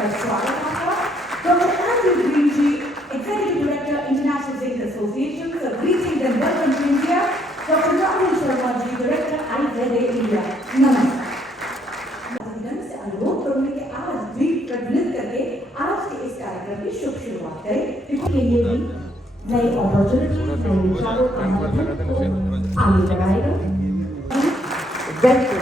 Dr. Andrew Greenji, Executive Director, International Zinc Association, so greetings and welcome to India. Dr. Arun Misra, Director, IZA India. Namaskar. से अनुरोध करूंगी कि आज द्वीप प्रज्वलित करके आज के इस कार्यक्रम की शुरुआत करें। इसके लिए भी नई अपॉर्चुनिटी, नए विचारों का माध्यम को आगे बढ़ाएगा। Welcome.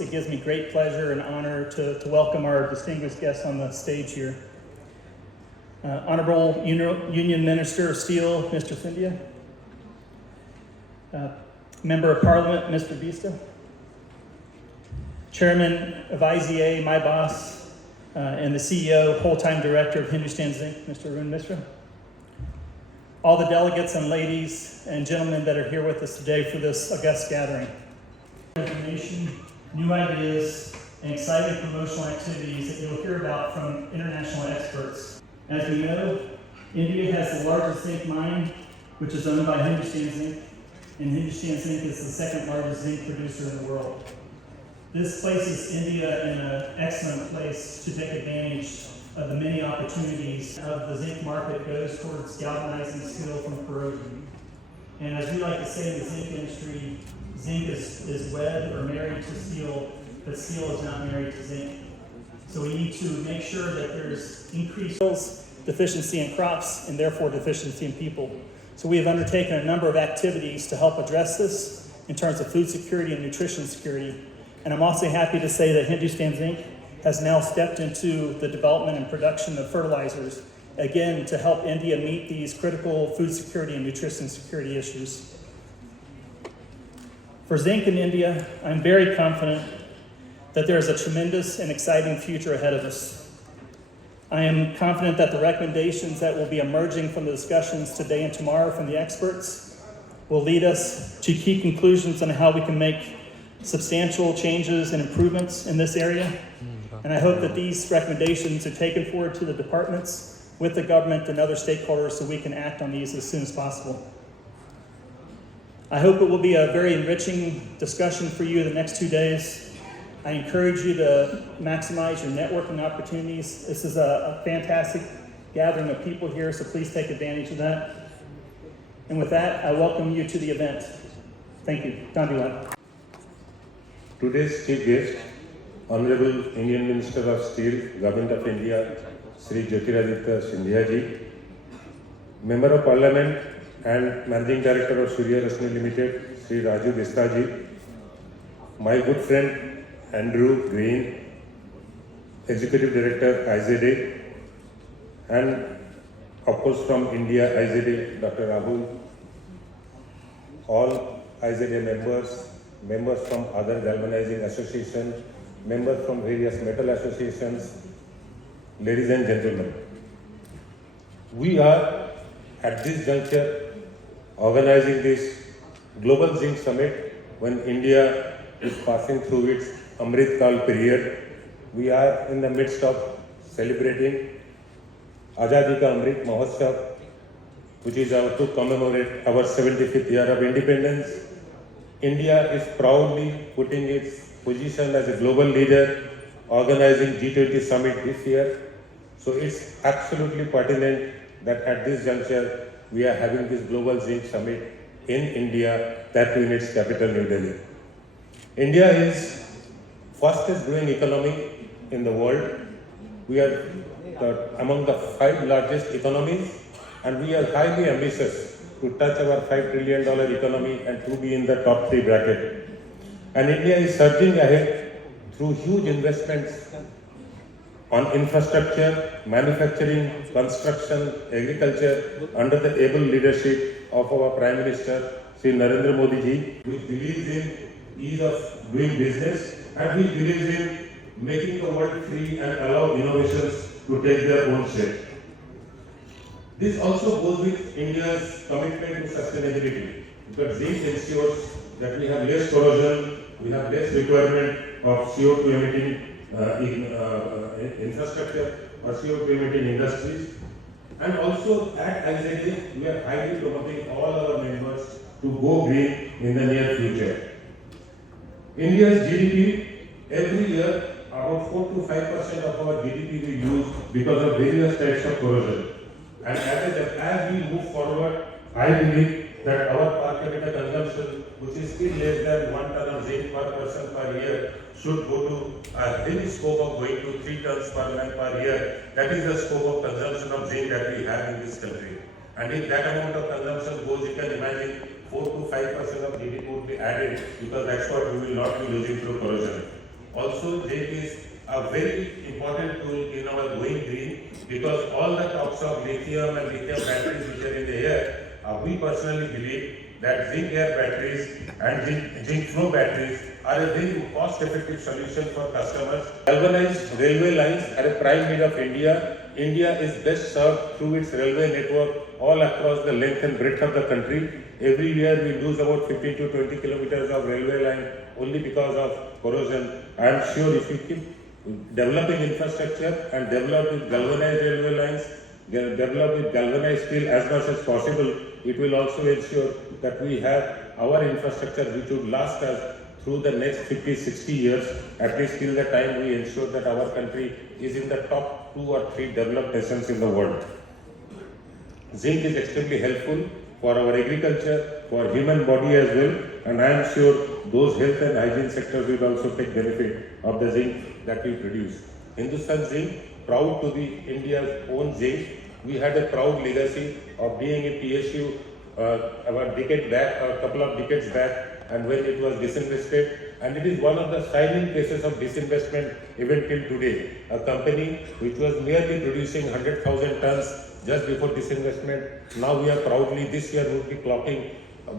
It gives me great pleasure and honor to welcome our distinguished guests on the stage here. Honorable Union Minister of Steel, Mr. Scindia. Member of Parliament, Mr. Bista. Chairman of IZA, my boss, and the CEO, whole-time director of Hindustan Zinc, Mr. Arun Misra. All the delegates and ladies and gentlemen that are here with us today for this august gathering. Information, new ideas, and exciting promotional activities that you'll hear about from international experts. As we know, India has the largest zinc mine, which is owned by Hindustan Zinc, and Hindustan Zinc is the second largest zinc producer in the world. This places India in an excellent place to take advantage of the many opportunities of the zinc market goes towards galvanizing steel from corrosion. And as we like to say in the zinc industry, zinc is wed or married to steel, but steel is not married to zinc. So we need to make sure that there's increased deficiency in crops and therefore deficiency in people. So we have undertaken a number of activities to help address this in terms of food security and nutrition security. And I'm also happy to say that Hindustan Zinc has now stepped into the development and production of fertilizers, again, to help India meet these critical food security and nutrition security issues. For zinc in India, I'm very confident that there is a tremendous and exciting future ahead of us. I am confident that the recommendations that will be emerging from the discussions today and tomorrow from the experts will lead us to key conclusions on how we can make substantial changes and improvements in this area. And I hope that these recommendations are taken forward to the departments with the government and other stakeholders so we can act on these as soon as possible. I hope it will be a very enriching discussion for you the next 2 days. I encourage you to maximize your networking opportunities. This is a fantastic gathering of people here, so please take advantage of that. And with that, I welcome you to the event. Thank you. Dandiyawad. Today's chief guest, Honorable Indian Minister of Steel, Government of India, Shri Jyotiraditya ji, Member of Parliament and Managing Director of Shri Arun Limited, Shri Raju Bista ji, my good friend Andrew Green, Executive Director IZA, and of course from India IZA, Dr. Rahul, all IZA members from other galvanizing associations, members from various metal associations, ladies and gentlemen. We are at this juncture organizing this Global Zinc Summit when India is passing through its Amrit Kal period. We are in the midst of celebrating Azadi Ka Amrit Mahotsav, which is to commemorate our 75th year of independence. India is proudly putting its position as a global leader, organizing G20 Summit this year. So it's absolutely pertinent that at this juncture, we are having this Global Zinc Summit in India, that in its capital, New Delhi. India is fastest growing economy in the world. We are among the 5 largest economies, and we are highly ambitious to touch our $5 trillion economy and to be in the top 3 bracket. And India is surging ahead through huge investments on infrastructure, manufacturing, construction, agriculture under the able leadership of our Prime Minister, Shri Narendra Modi ji, which believes in ease of doing business and which believes in making the world free and allow innovations to take their own shape. This also goes with India's commitment to sustainability, because zinc ensures that we have less corrosion, we have less requirement of CO2 emitting infrastructure or CO2 emitting industries. And also at IZA, we are highly promoting all our members go green in the near future. India's GDP, every year about 4 to 5% of our GDP we lose because of various types of corrosion. And as we move forward, I believe that our per capita consumption, which is still less than 1 ton of zinc per person per year, should go to a heavy scope of going to 3 tons per man per year. That is the scope of consumption of zinc that we have in this country. And if that amount of consumption goes, you can imagine 4 to 5% of GDP would be added, because that's what we will not be losing through corrosion. Also, zinc is a very important tool in our going green, because all the talks of lithium and lithium batteries which are in the air, we personally believe that zinc air batteries and zinc flow batteries are a very cost-effective solution for customers. Galvanized railway lines are a prime need of India. India is best served through its railway network all across the length and breadth of the country. Every year we lose about 15 to 20 kilometers of railway line only because of corrosion. I am sure if we keep developing infrastructure and develop with galvanized railway lines, develop with galvanized steel as much as possible, it will also ensure that we have our infrastructure which would last us through the next 50-60 years, at least till the time we ensure that our country is in the top 2 or 3 developed nations in the world. Zinc is extremely helpful for our agriculture, for human body as well, and I am sure those health and hygiene sectors will also take benefit of the zinc that we produce. Hindustan Zinc, proud to be India's own zinc. We had a proud legacy of being a PSU about a couple of decades back, and when it was disinvested, and it is one of the shining cases of disinvestment even till today. A company which was merely producing 100,000 tons just before disinvestment, now we are proudly this year would be clocking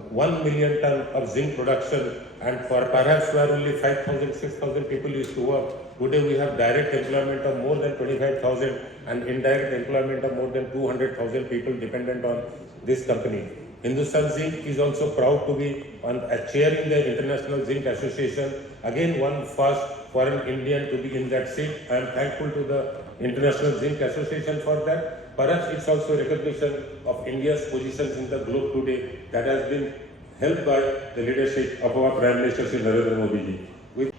1 million ton of zinc production, and for perhaps where only 5,000, 6,000 people used to work, today we have direct employment of more than 25,000 and indirect employment of more than 200,000 people dependent on this company. Hindustan Zinc is also proud to be chairing the International Zinc Association. Again, one first for an Indian to be in that seat. I am thankful to the International Zinc Association for that. Perhaps it's also recognition of India's positions in the globe today that has been helped by the leadership of our Prime Minister Shri Narendra Modi ji.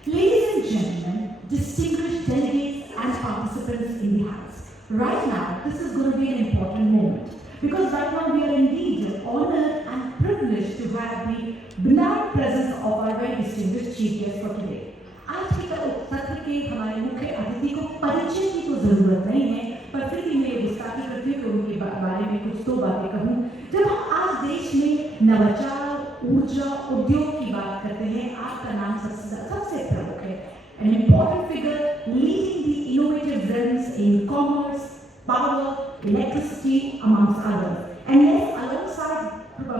Ladies and gentlemen, distinguished delegates and participants in the House, right now this is going to be an important moment, because right now we are indeed honored and privileged to have the benign presence of our very distinguished chief guest for today. आज के सत्र के हमारे मुख्य अतिथि को परिचय की तो जरूरत नहीं है, पर फिर भी मैं गुस्ताखी करती हूँ कि उनके बारे में कुछ तो बातें कहूँ। जब हम आज देश में नवाचार, ऊर्जा, उद्योग की बात करते हैं, आपका नाम सबसे प्रमुख है। An important figure leading the innovative realms in commerce, power, electricity, amongst others. And yes, alongside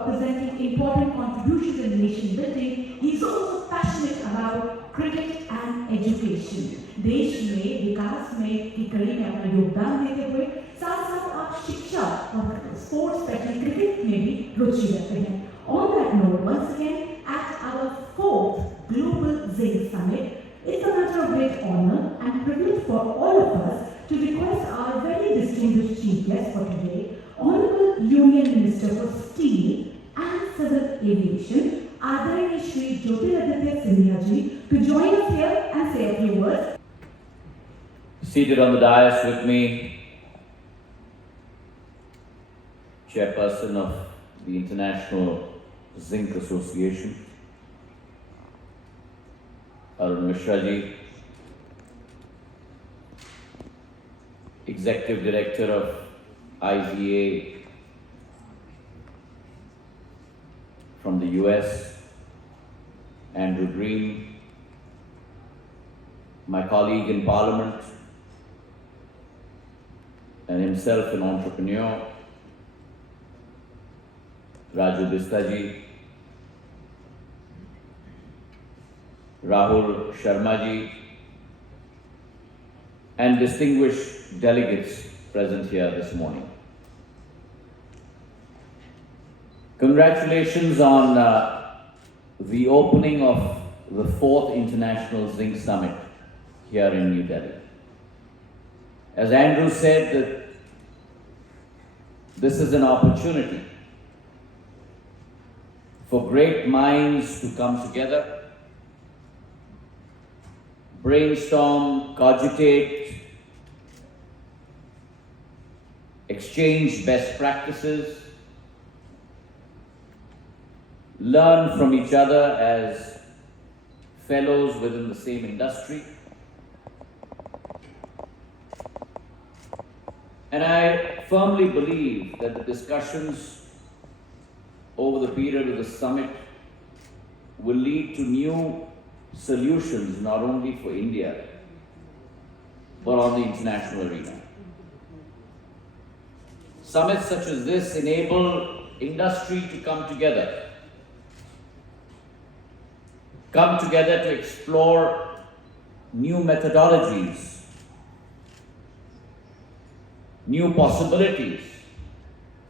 presenting important contributions in nation building, he is also passionate about cricket and education. देश में विकास में की कड़ी में अपना योगदान देते हुए साथ साथ आप शिक्षा और स्पोर्ट्स स्पेशली क्रिकेट में भी रुचि रखते हैं. On that note, once again, at our 4th Global Zinc Summit, it's a matter of great honor and privilege for all of us to request our very distinguished chief guest for today, Honorable Union Minister for Steel and Civil Aviation, Adharaniya Shri Jyotiraditya ji, to join us here and say a few words. Seated on the dais with me, Chairperson of the International Zinc Association, Arun Misra ji, Executive Director of IZA from the US, Andrew Green, my colleague in Parliament, and himself an entrepreneur, Raju Bista ji, Rahul Sharma ji, and distinguished delegates present here this morning. Congratulations on the opening of the 4th International Zinc Summit here in New Delhi. As Andrew said, that this is an opportunity for great minds to come together, brainstorm, cogitate, exchange best practices, learn from each other as fellows within the same industry. And I firmly believe that the discussions over the period of the summit will lead to new solutions not only for India, but on the international arena. Summits such as this enable industry to come together to explore new methodologies, new possibilities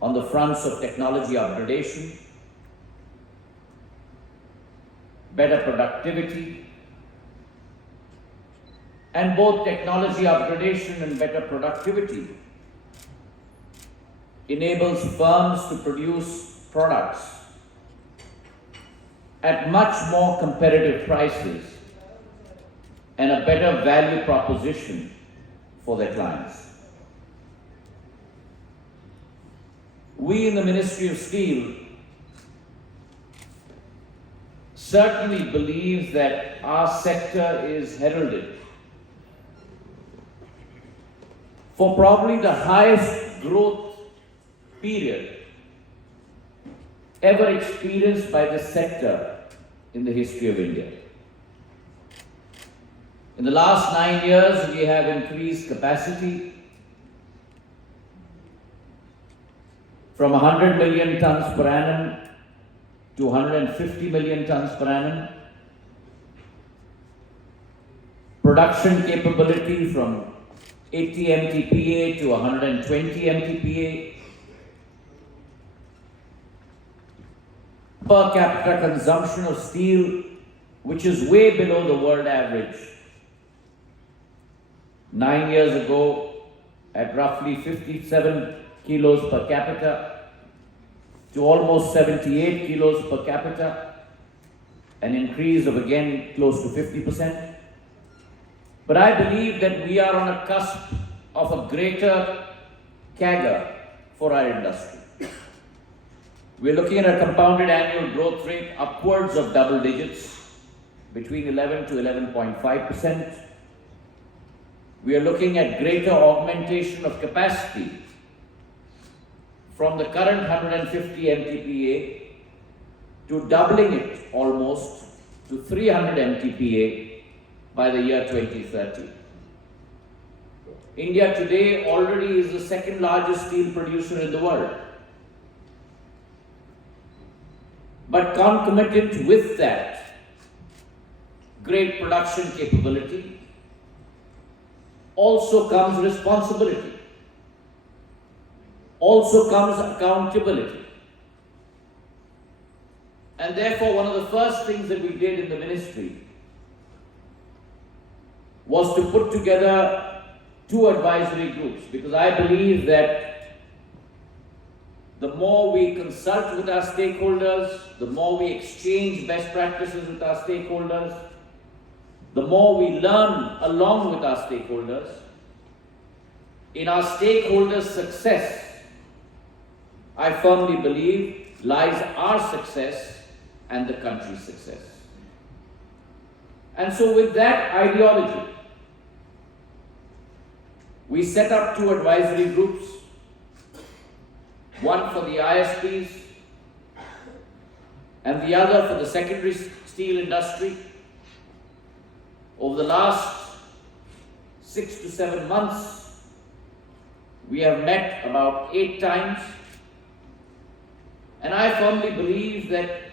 on the fronts of technology upgradation, better productivity, and both technology upgradation and better productivity enables firms to produce products at much more competitive prices and a better value proposition for their clients. We in the Ministry of Steel certainly believe that our sector is heralded for probably the highest growth period ever experienced by this sector in the history of India. In the last 9 years, we have increased capacity from 100 million tons per annum to 150 million tons per annum. Production capability from 80 MTPA to 120 MTPA. Per capita consumption of steel, which is way below the world average. 9 years ago, at roughly 57 kilos per capita, to almost 78 kilos per capita, an increase of again close to 50%. But I believe that we are on a cusp of a greater CAGR for our industry. We're looking at a compounded annual growth rate upwards of double digits, between 11 to 11.5%. We are looking at greater augmentation of capacity from the current 150 MTPA to doubling it almost to 300 MTPA by the year 2030. India today already is the second largest steel producer in the world. But concomitant with that great production capability also comes responsibility, also comes accountability. And therefore, one of the first things that we did in the ministry was to put together 2 advisory groups, because I believe that the more we consult with our stakeholders, the more we exchange best practices with our stakeholders, the more we learn along with our stakeholders, in our stakeholders' success, I firmly believe lies our success and the country's success. And so with that ideology, we set up 2 advisory groups, one for the ISPs and the other for the secondary steel industry. Over the last 6 to 7 months, we have met about 8 times, and I firmly believe that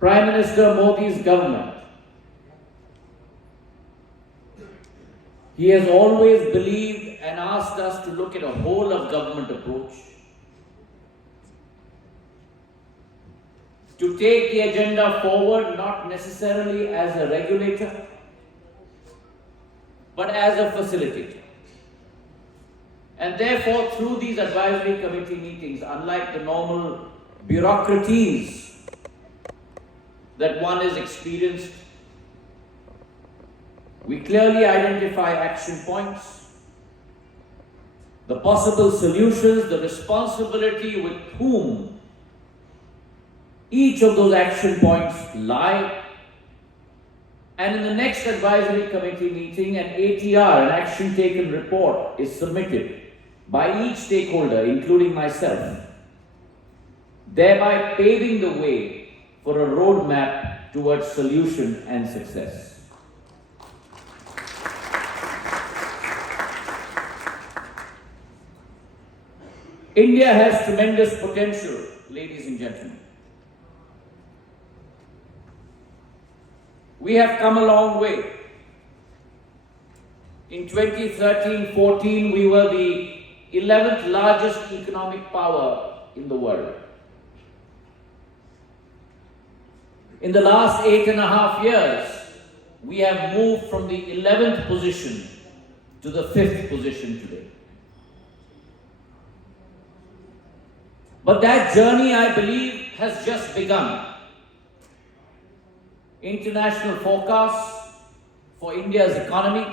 Prime Minister Modi's government, he has always believed and asked us to look at a whole of government approach, to take the agenda forward not necessarily as a regulator, but as a facilitator. And therefore, through these advisory committee meetings, unlike the normal bureaucraties that one has experienced. We clearly identify action points, the possible solutions, the responsibility with whom each of those action points lie. And in the next advisory committee meeting, an ATR, an action taken report, is submitted by each stakeholder, including myself, thereby paving the way for a roadmap towards solution and success. India has tremendous potential, ladies and gentlemen. We have come a long way. In 2013-14, we were the 11th largest economic power in the world. In the last 8.5 years, we have moved from the 11th position to the 5th position today. But that journey, I believe, has just begun. International forecasts for India's economy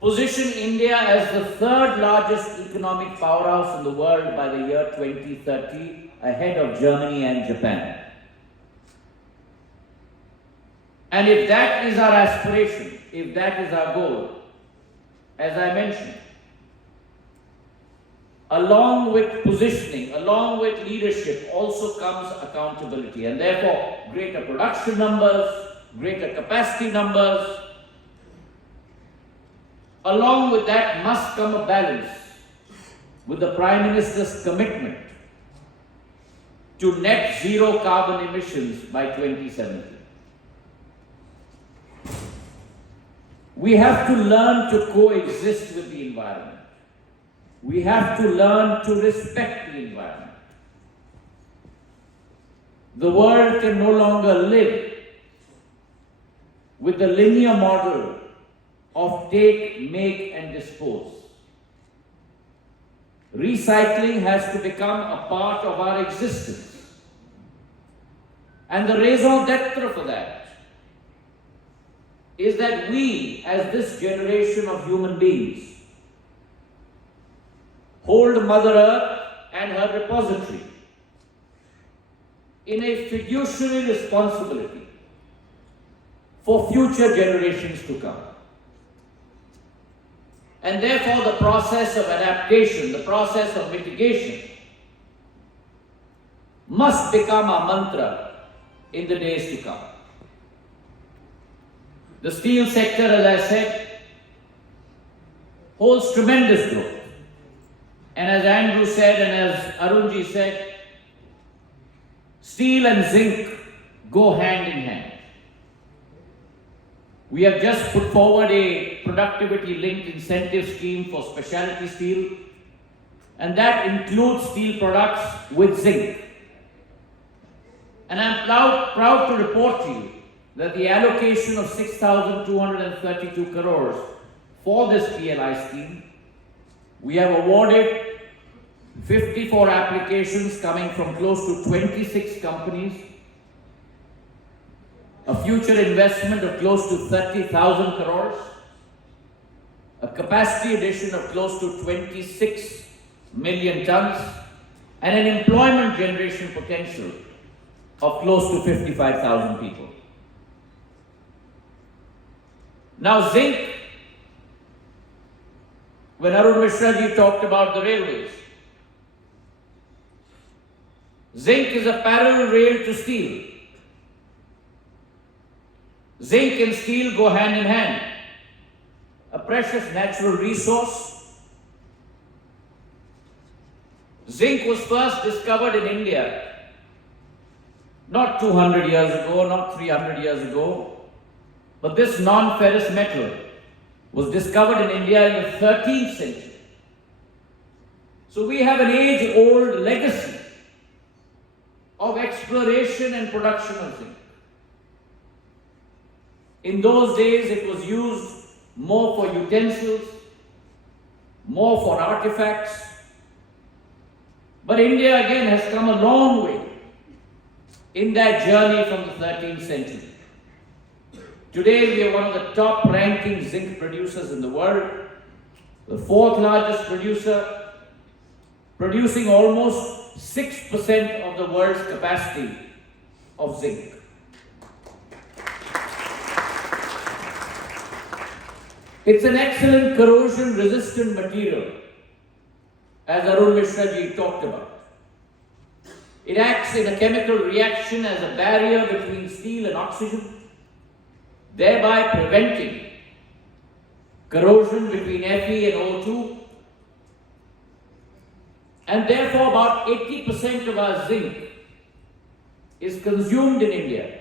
position India as the 3rd largest economic powerhouse in the world by the year 2030, ahead of Germany and Japan. And if that is our aspiration, if that is our goal, as I mentioned, along with positioning, along with leadership, also comes accountability, and therefore greater production numbers, greater capacity numbers. Along with that must come a balance with the Prime Minister's commitment to net zero carbon emissions by 2070. We have to learn to coexist with the environment. We have to learn to respect the environment. The world can no longer live with the linear model of take, make and dispose. Recycling has to become a part of our existence. And the raison d'etre for that is that we, as this generation of human beings, hold Mother Earth and her repository in a fiduciary responsibility for future generations to come. And therefore the process of adaptation, the process of mitigation must become our mantra in the days to come. The steel sector, as I said, holds tremendous growth. And as Andrew said and as Arunji said, steel and zinc go hand in hand. We have just put forward a productivity-linked incentive scheme for specialty steel, and that includes steel products with zinc. And I'm proud to report to you that the allocation of 6,232 crores for this PLI scheme, we have awarded 54 applications coming from close to 26 companies, a future investment of close to 30,000 crores, a capacity addition of close to 26 million tons, and an employment generation potential of close to 55,000 people. Now zinc, when Arun Misra ji talked about the railways, zinc is a parallel rail to steel. Zinc and steel go hand in hand. A precious natural resource. Zinc was first discovered in India not 200 years ago, not 300 years ago, but this non-ferrous metal was discovered in India in the 13th century. So we have an age-old legacy of exploration and production of zinc. In those days, it was used more for utensils, more for artifacts, But India again has come a long way in that journey from the 13th century. Today we are one of the top ranking zinc producers in the world, the fourth largest producer, producing almost 6% of the world's capacity of zinc. It's an excellent corrosion resistant material, as Arun Misra ji talked about. It acts in a chemical reaction as a barrier between steel and oxygen, thereby preventing corrosion between Fe and O2. And therefore about 80% of our zinc is consumed in India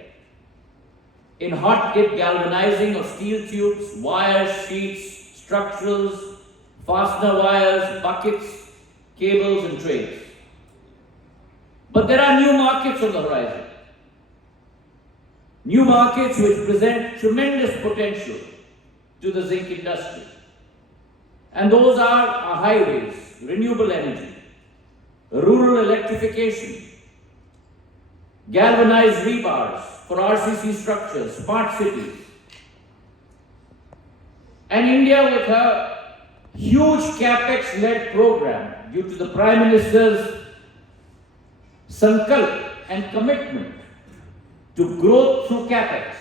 in hot dip galvanizing of steel tubes, wires, sheets, structurals, fastener wires, buckets, cables and trays. But there are new markets on the horizon. New markets which present tremendous potential to the zinc industry. And those are our highways, renewable energy, rural electrification, galvanized rebars for RCC structures, smart cities. And India with her huge capex-led program due to the Prime Minister's sankalp and commitment to growth through capex.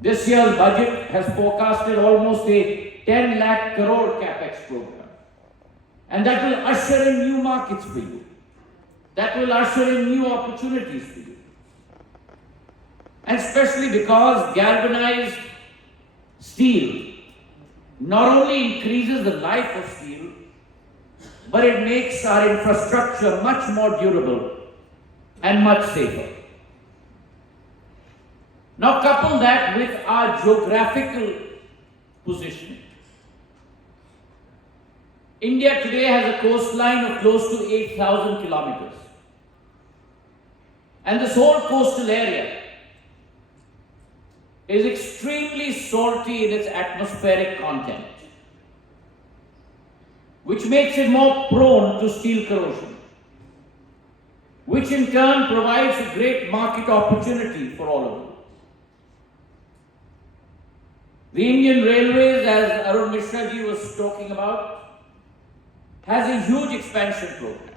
This year's budget has forecasted almost a 10 lakh crore capex program. And that will usher in new markets for you. That will usher in new opportunities for you. And especially because galvanized steel not only increases the life of steel, but it makes our infrastructure much more durable and much safer. Now couple that with our geographical positioning. India today has a coastline of close to 8,000 kilometers. And this whole coastal area is extremely salty in its atmospheric content, which makes it more prone to steel corrosion, which in turn provides a great market opportunity for all of you. The Indian Railways, as Arun Misra ji was talking about, has a huge expansion program.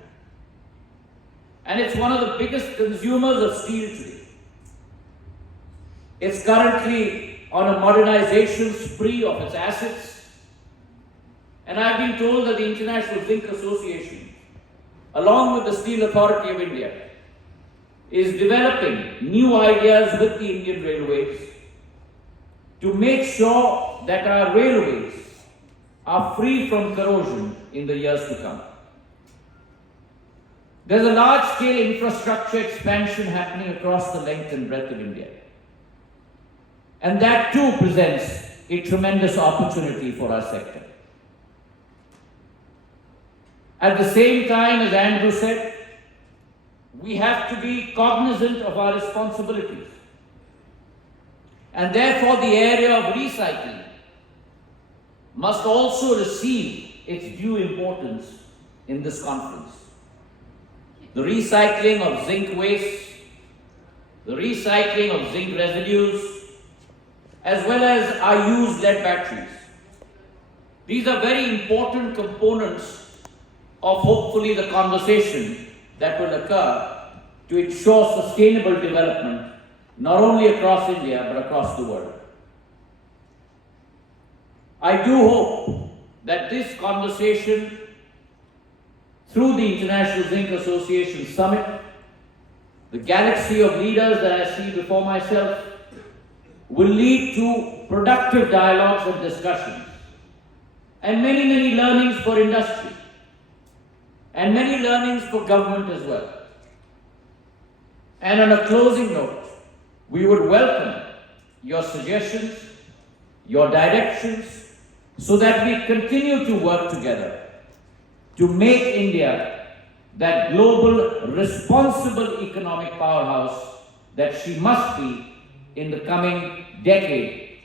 And it's one of the biggest consumers of steel today. It's currently on a modernization spree of its assets. And I've been told that the International Zinc Association, along with the Steel Authority of India, is developing new ideas with the Indian Railways to make sure that our railways are free from corrosion in the years to come. There's a large-scale infrastructure expansion happening across the length and breadth of India. And that too presents a tremendous opportunity for our sector. At the same time, as Andrew said, we have to be cognizant of our responsibilities. And therefore, the area of recycling must also receive its due importance in this conference. The recycling of zinc waste, the recycling of zinc residues, as well as our used lead batteries. These are very important components of hopefully the conversation that will occur to ensure sustainable development not only across India but across the world. I do hope that this conversation through the International Zinc Association Summit, the galaxy of leaders that I see before myself, will lead to productive dialogues and discussions and many, many learnings for industry and many learnings for government as well. And on a closing note, we would welcome your suggestions, your directions, so that we continue to work together to make India that global responsible economic powerhouse that she must be in the coming decade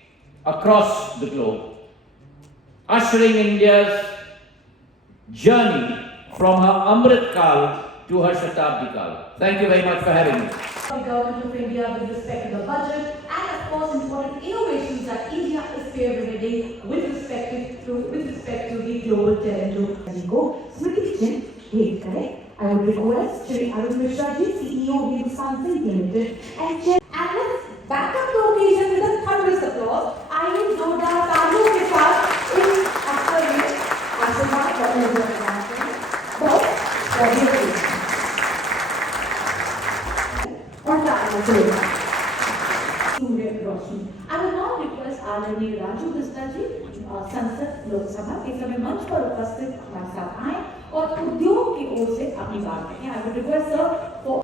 across the globe, ushering India's journey from her Amrit Kal to her Shatabdi Kal. Thank you very much for having me. The government of India with respect to the budget and of course important innovations that India is spearheading with respect to the global talent go. Correct. I would request Shri Arun Misra CEO of Aviation Limited and let's back up the occasion with a thunderous applause. I will no doubt तालियों के साथ इस अवसर में आशीर्वाद करने जा रहे हैं। बहुत धन्यवाद। I will now request Shri Raju Bista जी संसद लोकसभा के समय मंच पर उपस्थित हमारे साथ आए और उद्योग की ओर से अपनी बात कहें। I would request sir for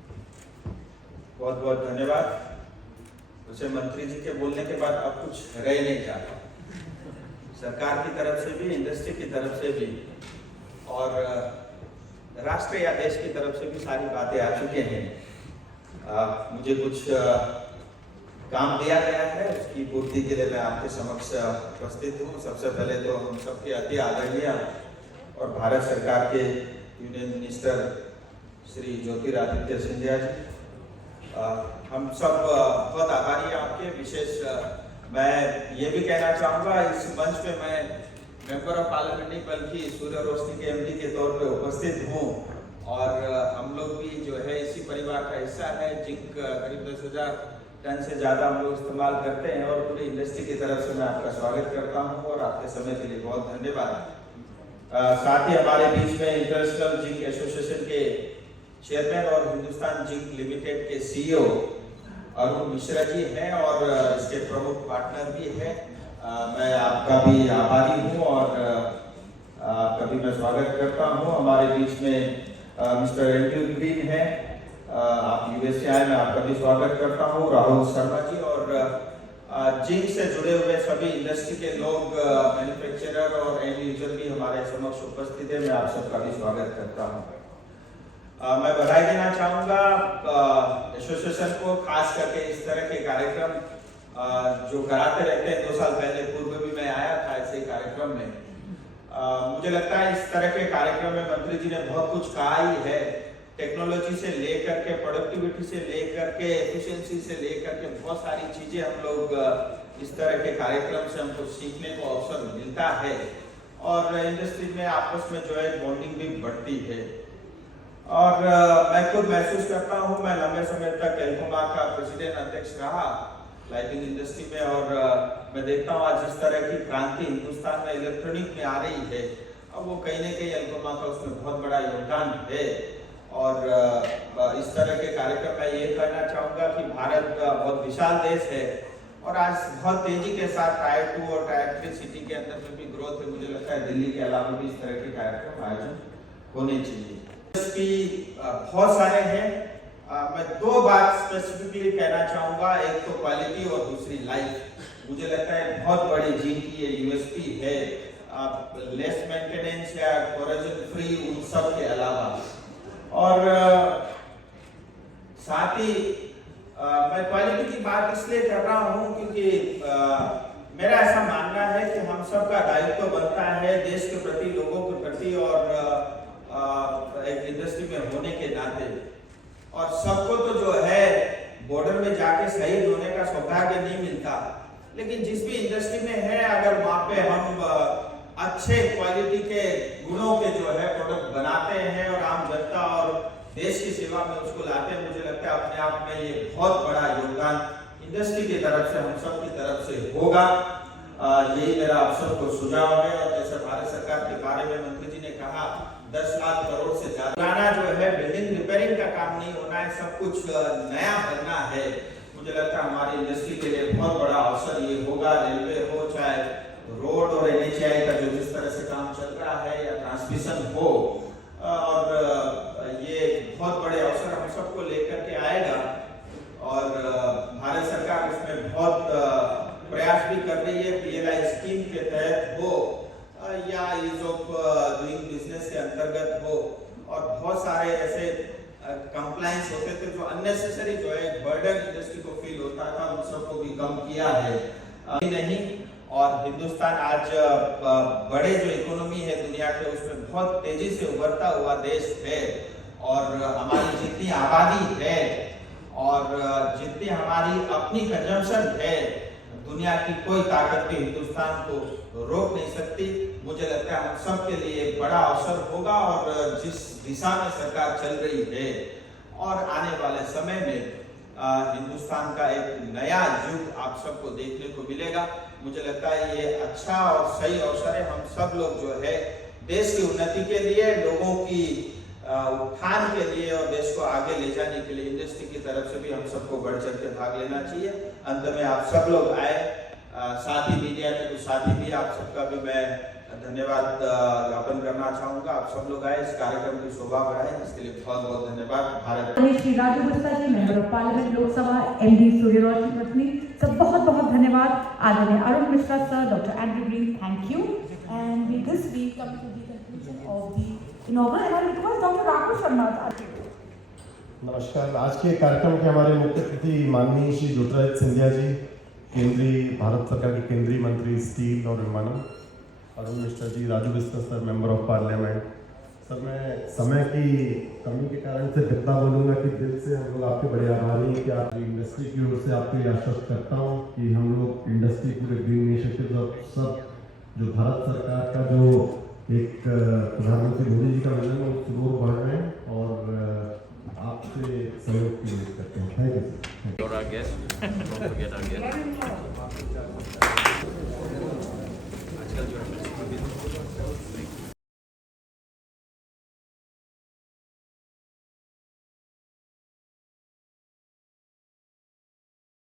बहुत बहुत धन्यवाद। उसे मंत्री जी के बोलने के बाद अब कुछ रह नहीं जाता, सरकार की तरफ से भी, इंडस्ट्री की तरफ से भी और राष्ट्र या देश की तरफ से भी सारी बातें आ चुके हैं। मुझे कुछ काम दिया गया है, उसकी पूर्ति के लिए मैं आपके समक्ष उपस्थित हूँ। सबसे पहले तो हम सबके अति आदरणीय और भारत सरकार के यूनियन मिनिस्टर श्री ज्योतिरादित्य सिंधिया जी, हम सब बहुत आभारी हैं आपके। विशेष मैं ये भी कहना चाहूँगा, इस मंच पे मैं मेंबर ऑफ पार्लियामेंट नहीं बल्कि सूर्य रोशनी के एमडी के तौर पे उपस्थित हूँ और हम लोग भी जो है इसी परिवार का हिस्सा है। जिंक करीब 10,000 टन से ज़्यादा हम लोग इस्तेमाल करते हैं और पूरी इंडस्ट्री की तरफ से मैं आपका स्वागत करता हूँ और आपके समय के लिए बहुत धन्यवाद। साथ ही हमारे बीच में इंटरनेशनल जिंक एसोसिएशन के चेयरमैन और हिंदुस्तान जिंक लिमिटेड के CEO अरुण मिश्रा जी हैं और इसके प्रमुख पार्टनर भी हैं। मैं आपका भी आभारी हूँ और आपका भी मैं स्वागत करता हूँ। हमारे बीच में मिस्टर एंड्रू ग्रीन हैं, आप यूएस से आए, मैं आपका भी स्वागत करता हूँ। राहुल शर्मा जी और जिंक से जुड़े हुए सभी इंडस्ट्री के लोग, मैन्युफैक्चरर और एंड यूजर भी हमारे समक्ष उपस्थित है, मैं आप सबका भी स्वागत करता हूँ। मैं बधाई देना चाहूँगा एसोसिएशन को, खास करके इस तरह के कार्यक्रम जो कराते रहते हैं। 2 साल पहले पूर्व भी मैं आया था ऐसे कार्यक्रम में। मुझे लगता है इस तरह के कार्यक्रम में मंत्री जी ने बहुत कुछ कहा ही है। टेक्नोलॉजी से लेकर के, प्रोडक्टिविटी से लेकर के, एफिशिएंसी से लेकर के बहुत सारी चीजें हम लोग इस तरह के कार्यक्रम से हमको सीखने को अवसर मिलता है और इंडस्ट्री में आपस में जो है बॉन्डिंग भी बढ़ती है। और मैं खुद महसूस करता हूँ, मैं लंबे समय तक एल्कोमा का प्रेसिडेंट अध्यक्ष रहा लाइटिंग इंडस्ट्री में और मैं देखता हूँ आज जिस तरह की क्रांति हिंदुस्तान में इलेक्ट्रॉनिक में आ रही है, अब वो कहीं ना कहीं एल्कोमा का उसमें बहुत बड़ा योगदान है। और इस तरह के कार्यक्रम मैं ये कहना चाहूँगा कि भारत बहुत विशाल देश है और आज बहुत तेजी के साथ टायर 2 और टायर 3 सिटी के अंदर में भी ग्रोथ है। मुझे लगता है दिल्ली के अलावा भी इस तरह के कार्यक्रम आयोजन होने चाहिए। बहुत सारे हैं, मैं 2 बात स्पेसिफिकली कहना चाहूँगा, एक तो क्वालिटी और दूसरी लाइफ। मुझे लगता है बहुत बड़ी जिंक की ये यूएसपी है, लेस मेंटेनेंस या कोरोजन फ्री उन सब के अलावा। और साथ ही मैं क्वालिटी की बात इसलिए कर रहा हूँ क्योंकि मेरा ऐसा मानना है कि हम सब का दायित्व बनता है देश के प्रति, लोगों के प्रति और एक इंडस्ट्री में होने के नाते। और सबको तो जो है बॉर्डर में जाके शहीद होने का सौभाग्य नहीं मिलता, लेकिन जिस भी इंडस्ट्री में है अगर वहाँ पे हम अच्छे क्वालिटी के गुणों के जो है प्रोडक्ट बनाते हैं और आम जनता और देश की सेवा में उसको लाते हैं, मुझे लगता है अपने आप में ये बहुत बड़ा योगदान इंडस्ट्री की तरफ से, हम सब की तरफ से होगा। यही मेरा आप सबको सुझाव है। और जैसे भारत सरकार के बारे में मंत्री जी ने कहा, 10 लाख करोड़ से ज्यादा जो है बिल्डिंग रिपेयरिंग का काम नहीं होना है, सब कुछ नया बनना है। मुझे लगता है हमारी इंडस्ट्री के लिए बहुत बड़ा अवसर ये होगा। रेलवे हो, चाहे रोड और NHAI का जो जिस तरह से काम चल रहा है या ट्रांसमिशन हो, और ये बहुत बड़े अवसर हम सबको लेकर के आएगा। और भारत सरकार इसमें बहुत प्रयास भी कर रही है, PLI स्कीम के तहत हो या ईज ऑफ डूइंग बिजनेस के अंतर्गत हो। और बहुत सारे ऐसे कंप्लायंस होते थे जो अननेसेसरी जो है बर्डन इंडस्ट्री को फील होता था, उन सबको भी कम किया है नहीं। और हिंदुस्तान आज बड़े जो इकोनॉमी है दुनिया के, उसमें बहुत तेजी से उभरता हुआ देश है और हमारी जितनी आबादी है और जितनी हमारी अपनी कंजम्पशन है, दुनिया की कोई ताकत भी हिंदुस्तान को रोक नहीं सकती। मुझे लगता है हम सब के लिए एक बड़ा अवसर होगा और जिस दिशा में सरकार चल रही है और आने वाले समय में हिंदुस्तान का एक नया युग आप सबको देखने को मिलेगा। मुझे लगता है ये अच्छा और सही अवसर है। हम सब लोग जो है देश की उन्नति के लिए, लोगों की उत्थान के लिए और देश को आगे ले जाने के लिए इंडस्ट्री की तरफ से भी हम सबको बढ़ चढ़ के भाग लेना चाहिए। अंत में आप सब लोग आए, साथी मीडिया के कुछ साथी भी, आप सबका भी मैं धन्यवाद ज्ञापन करना चाहूंगा। आप सब लोग आए, इस कार्यक्रम की शोभा बढ़ाए, इसके लिए बहुत बहुत धन्यवाद। Bharat Shri Raju Bista ji, member of parliament Lok Sabha, MD Surya Roshni पत्नी, सब बहुत बहुत धन्यवाद। आदरणीय Arun Mishra sir, doctor Andrew Green, thank you. And with this we come to the conclusion of the inaugural and request doctor Rahul Sharma. नमस्कार। आज के कार्यक्रम के हमारे मुख्य अतिथि माननीय श्री ज्योतिरादित्य सिंधिया जी, केंद्रीय भारत सरकार के केंद्रीय मंत्री स्टील और विमानन, Arun Mishra ji, Raju Bista sir, member of parliament. Sir, मैं समय की कमी के कारण से कितना बोलूँगा कि दिल से हम लोग आपके बड़े आभारी हैं कि आप इंडस्ट्री की ओर से आपको ये आश्वस्त करता हूँ कि हम लोग इंडस्ट्री पूरे ग्रीन इनिशिएटिव और सब जो भारत सरकार का जो एक प्रधानमंत्री मोदी जी का विजन है उसको रोड बढ़ रहे हैं और आपसे सहयोग की उम्मीद करते हैं। Thank you sir. You're our guest. Don't forget our guest.